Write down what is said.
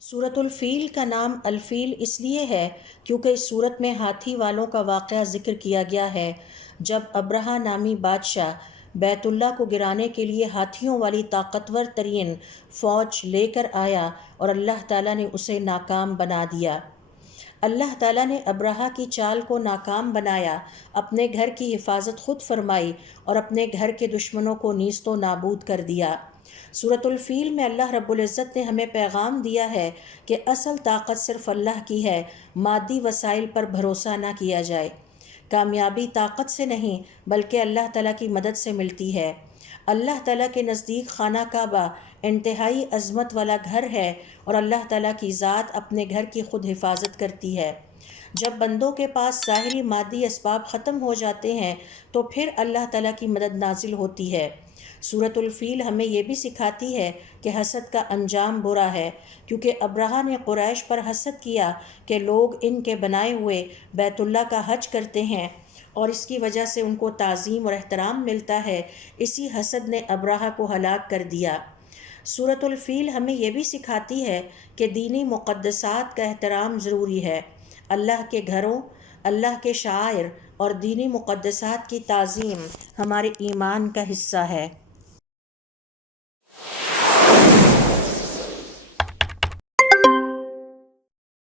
سورۃ الفیل کا نام الفیل اس لیے ہے کیونکہ اس صورت میں ہاتھی والوں کا واقعہ ذکر کیا گیا ہے جب ابرہہ نامی بادشاہ بیت اللہ کو گرانے کے لیے ہاتھیوں والی طاقتور ترین فوج لے کر آیا اور اللہ تعالیٰ نے اسے ناکام بنا دیا۔ اللہ تعالیٰ نے ابرہہ کی چال کو ناکام بنایا، اپنے گھر کی حفاظت خود فرمائی اور اپنے گھر کے دشمنوں کو نیست و نابود کر دیا۔ سورۃ الفیل میں اللہ رب العزت نے ہمیں پیغام دیا ہے کہ اصل طاقت صرف اللہ کی ہے، مادی وسائل پر بھروسہ نہ کیا جائے۔ کامیابی طاقت سے نہیں بلکہ اللہ تعالیٰ کی مدد سے ملتی ہے۔ اللہ تعالیٰ کے نزدیک خانہ کعبہ انتہائی عظمت والا گھر ہے اور اللہ تعالیٰ کی ذات اپنے گھر کی خود حفاظت کرتی ہے۔ جب بندوں کے پاس ظاہری مادی اسباب ختم ہو جاتے ہیں تو پھر اللہ تعالیٰ کی مدد نازل ہوتی ہے۔ سورۃ الفیل ہمیں یہ بھی سکھاتی ہے کہ حسد کا انجام برا ہے، کیونکہ ابرہہ نے قریش پر حسد کیا کہ لوگ ان کے بنائے ہوئے بیت اللہ کا حج کرتے ہیں اور اس کی وجہ سے ان کو تعظیم اور احترام ملتا ہے۔ اسی حسد نے ابرہہ کو ہلاک کر دیا۔ سورۃ الفیل ہمیں یہ بھی سکھاتی ہے کہ دینی مقدسات کا احترام ضروری ہے۔ اللہ کے گھروں، اللہ کے شعائر اور دینی مقدسات کی تعظیم ہمارے ایمان کا حصہ ہے۔